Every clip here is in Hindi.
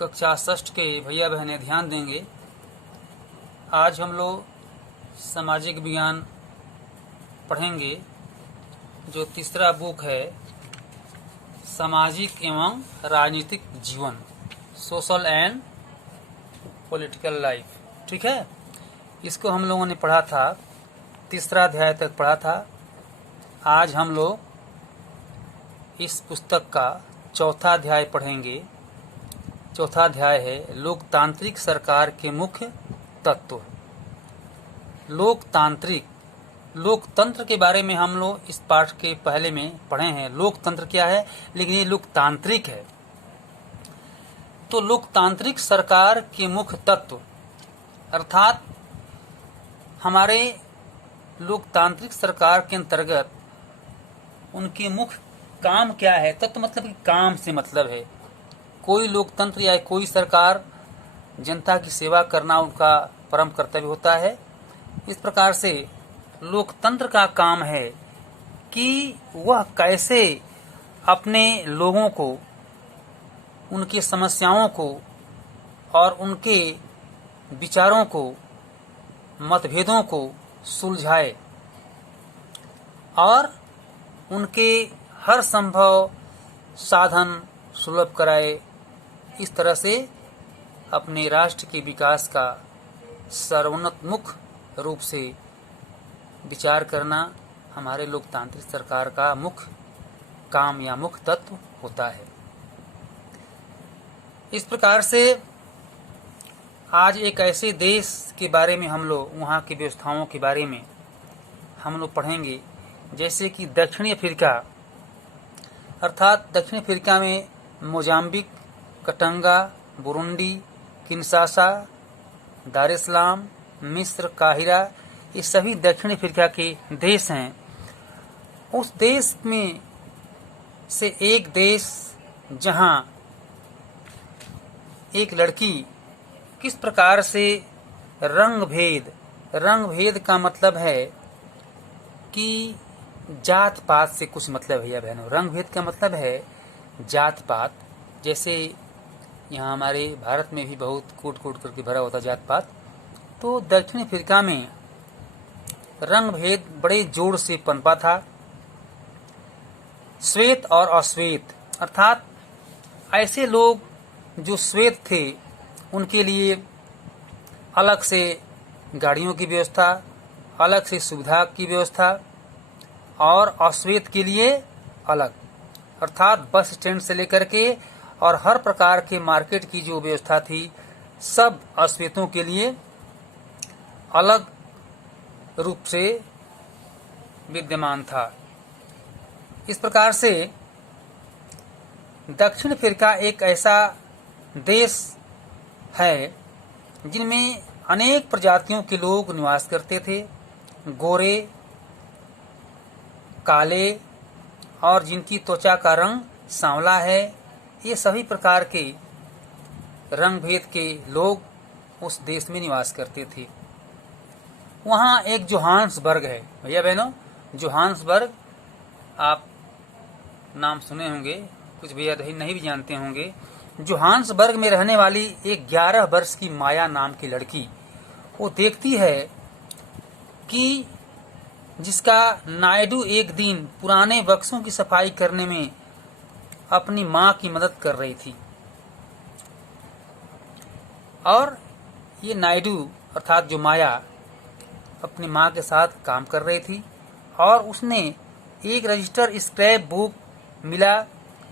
कक्षा षष्ठ के भैया बहनें ध्यान देंगे। आज हम लोग सामाजिक विज्ञान पढ़ेंगे, जो तीसरा बुक है सामाजिक एवं राजनीतिक जीवन, सोशल एंड पॉलिटिकल लाइफ। ठीक है, इसको हम लोगों ने पढ़ा था, तीसरा अध्याय तक पढ़ा था। आज हम लोग इस पुस्तक का चौथा अध्याय पढ़ेंगे। चौथा अध्याय है लोकतांत्रिक सरकार के मुख्य तत्व। लोकतंत्र के बारे में हम लोग इस पाठ के पहले में पढ़े हैं। लोकतंत्र क्या है, लेकिन ये लोकतांत्रिक है। तो लोकतांत्रिक सरकार के मुख्य तत्व अर्थात हमारे लोकतांत्रिक सरकार के अंतर्गत उनके मुख्य काम क्या है। तत्व मतलब कि काम से मतलब है। कोई लोकतंत्र या कोई सरकार, जनता की सेवा करना उनका परम कर्तव्य होता है। इस प्रकार से लोकतंत्र का काम है कि वह कैसे अपने लोगों को, उनकी समस्याओं को और उनके विचारों को, मतभेदों को सुलझाए और उनके हर संभव साधन सुलभ कराए। इस तरह से अपने राष्ट्र के विकास का सर्वोन्मुख रूप से विचार करना हमारे लोकतांत्रिक सरकार का मुख्य काम या मुख्य तत्व होता है। इस प्रकार से आज एक ऐसे देश के बारे में हम लोग, वहाँ की व्यवस्थाओं के बारे में हम लोग पढ़ेंगे, जैसे कि दक्षिणी अफ्रीका। अर्थात दक्षिण अफ्रीका में मोजाम्बिक, कटंगा, बुरुंडी, किन्शासा, दार एस सलाम, मिस्र, काहिरा, ये सभी दक्षिण अफ्रीका के देश हैं। उस देश में से एक देश जहां एक लड़की किस प्रकार से रंग भेद का मतलब है कि जात पात से कुछ मतलब है। या बहनों, रंग भेद का मतलब है जात पात। जैसे यहाँ हमारे भारत में भी बहुत कूट करके भरा होता जात पात, तो दक्षिण अफ्रीका में रंग भेद बड़े जोर से पनपा था। श्वेत और अश्वेत, अर्थात ऐसे लोग जो श्वेत थे उनके लिए अलग से गाड़ियों की व्यवस्था, अलग से सुविधा की व्यवस्था, और अश्वेत के लिए अलग, अर्थात बस स्टैंड से लेकर के और हर प्रकार के मार्केट की जो व्यवस्था थी, सब अश्वेतों के लिए अलग रूप से विद्यमान था। इस प्रकार से दक्षिण अफ्रीका एक ऐसा देश है जिनमें अनेक प्रजातियों के लोग निवास करते थे। गोरे, काले और जिनकी त्वचा का रंग सांवला है, ये सभी प्रकार के रंग भेद के लोग उस देश में निवास करते थे। वहाँ एक जोहान्सबर्ग है। भैया बहनों, जोहान्सबर्ग आप नाम सुने होंगे, कुछ भैया नहीं भी जानते होंगे। जोहान्सबर्ग में रहने वाली एक 11 वर्ष की माया नाम की लड़की, वो देखती है कि जिसका नायडू एक दिन पुराने बक्सों की सफाई करने में अपनी माँ की मदद कर रही थी, और ये नायडू अर्थात जो माया अपनी माँ के साथ काम कर रही थी, और उसने एक रजिस्टर स्क्रैप बुक मिला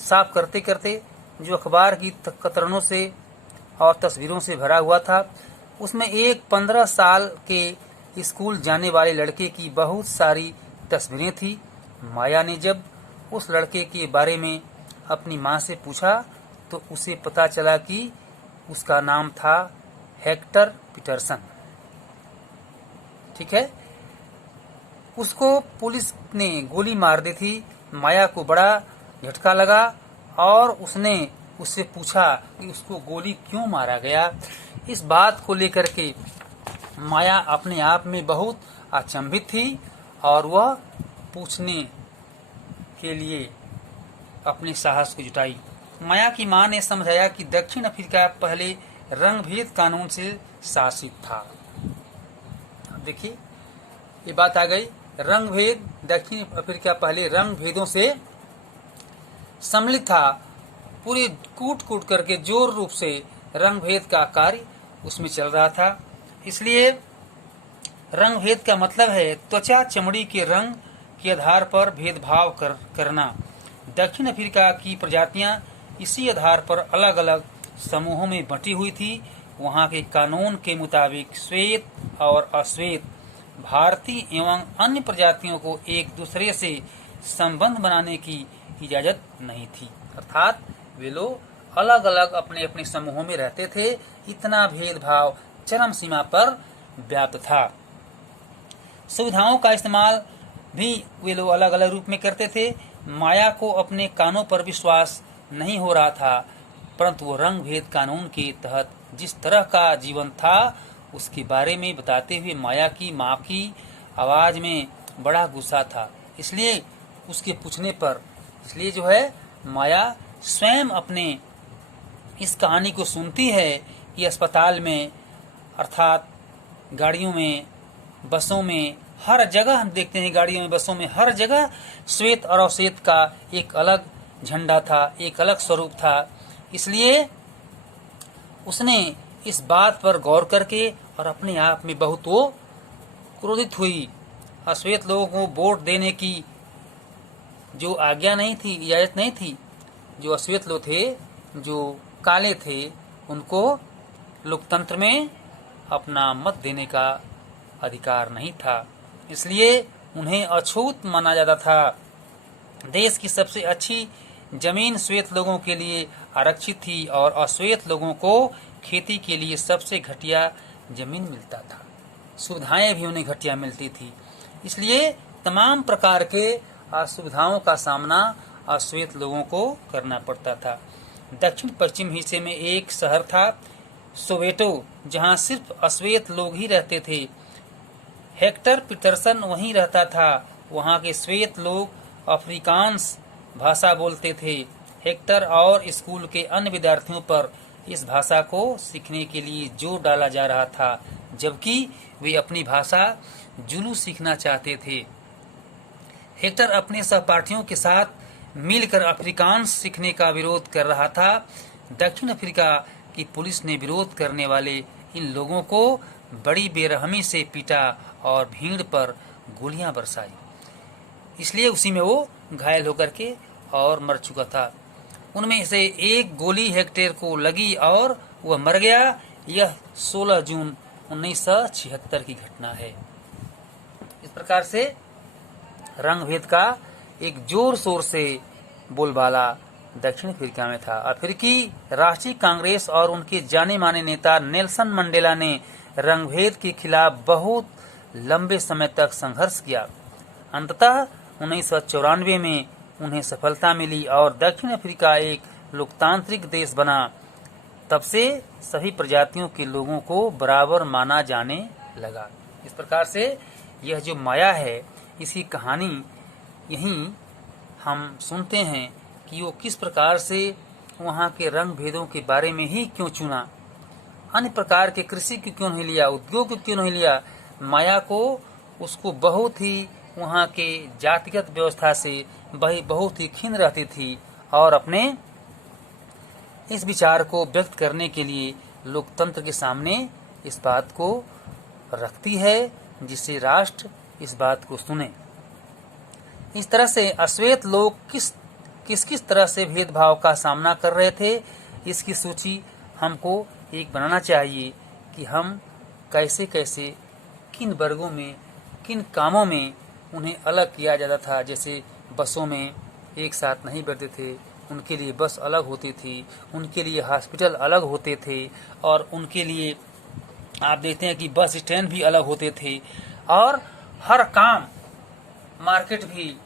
साफ करते करते, जो अखबार की कतरनों से और तस्वीरों से भरा हुआ था। उसमें एक 15 साल के स्कूल जाने वाले लड़के की बहुत सारी तस्वीरें थी। माया ने जब उस लड़के के बारे में अपनी माँ से पूछा तो उसे पता चला कि उसका नाम था हेक्टर पीटरसन। ठीक है, उसको पुलिस ने गोली मार दी थी। माया को बड़ा झटका लगा और उसने उससे पूछा कि उसको गोली क्यों मारा गया। इस बात को लेकर के माया अपने आप में बहुत अचंभित थी और वह पूछने के लिए अपने साहस को जुटाई। माया की मां ने समझाया कि दक्षिण अफ्रीका पहले रंगभेद कानून से शासित था। देखिए ये बात आ गई, रंगभेद, दक्षिण अफ्रीका पहले रंग भेदों से सम्मिलित था। पूरी कूट कूट करके जोर रूप से रंग भेद का कार्य उसमें चल रहा था। इसलिए रंग भेद का मतलब है त्वचा चमड़ी के रंग के आधार पर भेदभाव करना। दक्षिण अफ्रीका की प्रजातियां इसी आधार पर अलग अलग समूहों में बंटी हुई थी। वहां के कानून के मुताबिक श्वेत और अश्वेत भारतीय एवं अन्य प्रजातियों को एक दूसरे से संबंध बनाने की इजाजत नहीं थी। अर्थात वे लोग अलग अलग अपने अपने समूहों में रहते थे। इतना भेदभाव चरम सीमा पर व्याप्त था। सुविधाओं का इस्तेमाल भी वे लोग अलग अलग रूप में करते थे। माया को अपने कानों पर विश्वास नहीं हो रहा था, परंतु वो रंग भेद कानून के तहत जिस तरह का जीवन था उसके बारे में बताते हुए माया की माँ की आवाज में बड़ा गुस्सा था। इसलिए उसके पूछने पर, इसलिए जो है माया स्वयं अपने इस कहानी को सुनती है कि अस्पताल में, अर्थात गाड़ियों में, बसों में, हर जगह हम देखते हैं, गाड़ियों में, बसों में, हर जगह श्वेत और अश्वेत का एक अलग झंडा था, एक अलग स्वरूप था। इसलिए उसने इस बात पर गौर करके और अपने आप में बहुत वो क्रोधित हुई। अश्वेत लोगों को वोट देने की जो आज्ञा नहीं थी, इजाजत नहीं थी, जो अश्वेत लोग थे, जो काले थे, उनको लोकतंत्र में अपना मत देने का अधिकार नहीं था। इसलिए उन्हें अछूत माना जाता था। देश की सबसे अच्छी जमीन श्वेत लोगों के लिए आरक्षित थी और अश्वेत लोगों को खेती के लिए सबसे घटिया जमीन मिलता था। सुविधाएं भी उन्हें घटिया मिलती थी। इसलिए तमाम प्रकार के असुविधाओं का सामना अश्वेत लोगों को करना पड़ता था। दक्षिण पश्चिम हिस्से में एक शहर था सोवेटो, जहां सिर्फ अश्वेत लोग ही रहते थे। हेक्टर पीटरसन वहीं रहता था। वहां के श्वेत लोग अफ्रीकांस भाषा बोलते थे। हेक्टर और स्कूल के अन्य विद्यार्थियों पर इस भाषा को सीखने के लिए जोर डाला जा रहा था, जबकि वे अपनी भाषा जुलू सीखना चाहते थे। हेक्टर अपने सहपाठियों के साथ मिलकर अफ्रीकांस सीखने का विरोध कर रहा था। दक्षिण अफ्रीका की पुलिस ने विरोध करने वाले इन लोगों को बड़ी बेरहमी से पीटा और भीड़ पर गोलियां बरसाई। इसलिए उसी में वो घायल होकर के और मर चुका था। उनमें से एक गोली हेक्टर को लगी और वह मर गया। यह 16 जून 1976 की घटना है। इस प्रकार से रंग भेद का एक जोर शोर से बोलबाला दक्षिण अफ्रीका में था। अफ्रीकी राष्ट्रीय कांग्रेस और उनके जाने माने नेता नेल्सन मंडेला ने रंग भेद के खिलाफ बहुत लंबे समय तक संघर्ष किया। अंततः 1994 में उन्हें सफलता मिली और दक्षिण अफ्रीका एक लोकतांत्रिक देश बना। तब से सभी प्रजातियों के लोगों को बराबर माना जाने लगा। इस प्रकार से यह जो माया है, इसकी कहानी यहीं हम सुनते हैं कि वो किस प्रकार से वहाँ के रंग भेदों के बारे में ही क्यों चुना, अन्य प्रकार के कृषि को क्यों नहीं लिया, उद्योग को क्यों नहीं लिया। माया को उसको बहुत ही वहाँ के जातिगत व्यवस्था से बहुत ही खिन्न रहती थी और अपने इस विचार को व्यक्त करने के लिए लोकतंत्र के सामने इस बात को रखती है, जिससे राष्ट्र इस बात को सुने। इस तरह से अश्वेत लोग किस तरह से भेदभाव का सामना कर रहे थे, इसकी सूची हमको एक बनाना चाहिए कि हम कैसे कैसे किन वर्गों में, किन कामों में उन्हें अलग किया जाता था। जैसे बसों में एक साथ नहीं बैठते थे, उनके लिए बस अलग होती थी, उनके लिए हॉस्पिटल अलग होते थे और उनके लिए आप देखते हैं कि बस स्टैंड भी अलग होते थे और हर काम, मार्केट भी,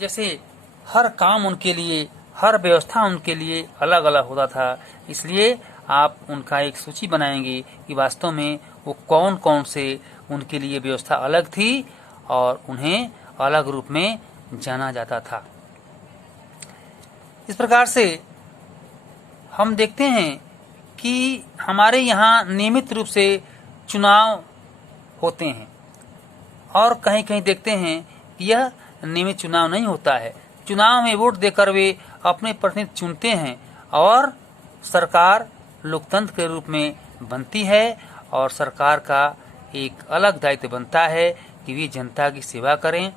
जैसे हर काम उनके लिए, हर व्यवस्था उनके लिए अलग अलग होता था। इसलिए आप उनका एक सूची बनाएंगे कि वास्तव में वो कौन कौन से उनके लिए व्यवस्था अलग थी और उन्हें अलग रूप में जाना जाता था। इस प्रकार से हम देखते हैं कि हमारे यहाँ नियमित रूप से चुनाव होते हैं और कहीं कहीं देखते हैं कि यह नियमित चुनाव नहीं होता है। चुनाव में वोट देकर वे अपने प्रतिनिधि चुनते हैं और सरकार लोकतंत्र के रूप में बनती है और सरकार का एक अलग दायित्व बनता है कि वे जनता की सेवा करें।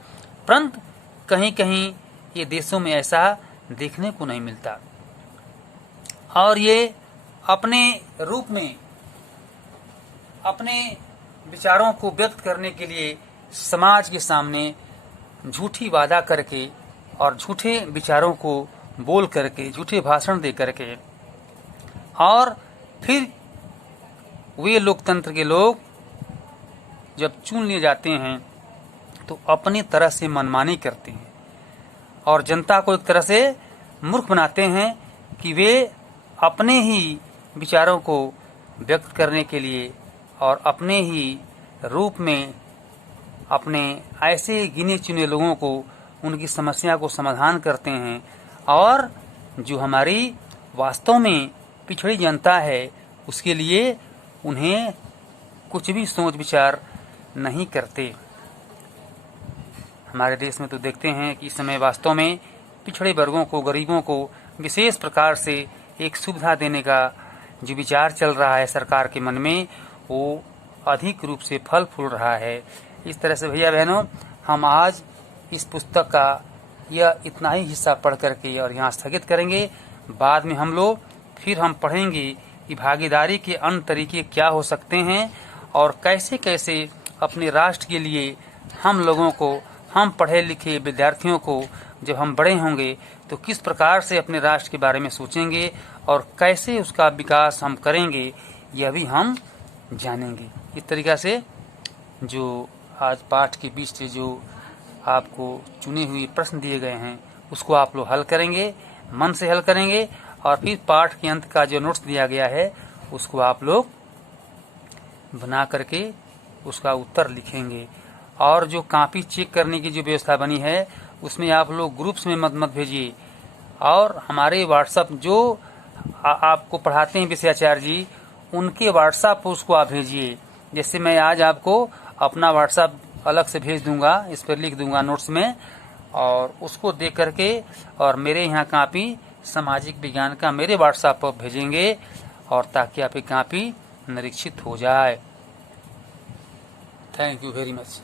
परंतु कहीं कहीं ये देशों में ऐसा देखने को नहीं मिलता और ये अपने रूप में अपने विचारों को व्यक्त करने के लिए समाज के सामने झूठी वादा करके और झूठे विचारों को बोल करके, झूठे भाषण दे करके, और फिर वे लोकतंत्र के लोग जब चुन लिए जाते हैं तो अपनी तरह से मनमानी करते हैं और जनता को एक तरह से मूर्ख बनाते हैं कि वे अपने ही विचारों को व्यक्त करने के लिए और अपने ही रूप में अपने ऐसे गिने चुने लोगों को उनकी समस्या को समाधान करते हैं और जो हमारी वास्तव में पिछड़ी जनता है उसके लिए उन्हें कुछ भी सोच विचार नहीं करते। हमारे देश में तो देखते हैं कि इस समय वास्तव में पिछड़े वर्गों को, गरीबों को विशेष प्रकार से एक सुविधा देने का जो विचार चल रहा है सरकार के मन में, वो अधिक रूप से फल फूल रहा है। इस तरह से भैया बहनों, हम आज इस पुस्तक का यह इतना ही हिस्सा पढ़ करके और यहाँ स्थगित करेंगे। बाद में हम लोग फिर हम पढ़ेंगे कि भागीदारी के अन्य तरीके क्या हो सकते हैं और कैसे कैसे अपने राष्ट्र के लिए हम लोगों को, हम पढ़े लिखे विद्यार्थियों को जब हम बड़े होंगे तो किस प्रकार से अपने राष्ट्र के बारे में सोचेंगे और कैसे उसका विकास हम करेंगे, यह भी हम जानेंगे। इस तरीक़ा से जो आज पाठ के बीच से जो आपको चुने हुए प्रश्न दिए गए हैं उसको आप लोग हल करेंगे, मन से हल करेंगे और फिर पाठ के अंत का जो नोट्स दिया गया है उसको आप लोग बना करके उसका उत्तर लिखेंगे। और जो कॉपी चेक करने की जो व्यवस्था बनी है उसमें आप लोग ग्रुप्स में मत भेजिए और हमारे व्हाट्सएप जो आपको पढ़ाते हैं विषयाचार्य जी, उनके व्हाट्सएप पर उसको आप भेजिए। जैसे मैं आज आपको अपना व्हाट्सएप अलग से भेज दूंगा, इस पर लिख दूंगा नोट्स में, और उसको देख करके और मेरे यहाँ कॉपी सामाजिक विज्ञान का मेरे व्हाट्सएप पर भेजेंगे और ताकि आपकी कॉपी निरीक्षित हो जाए। Thank you very much.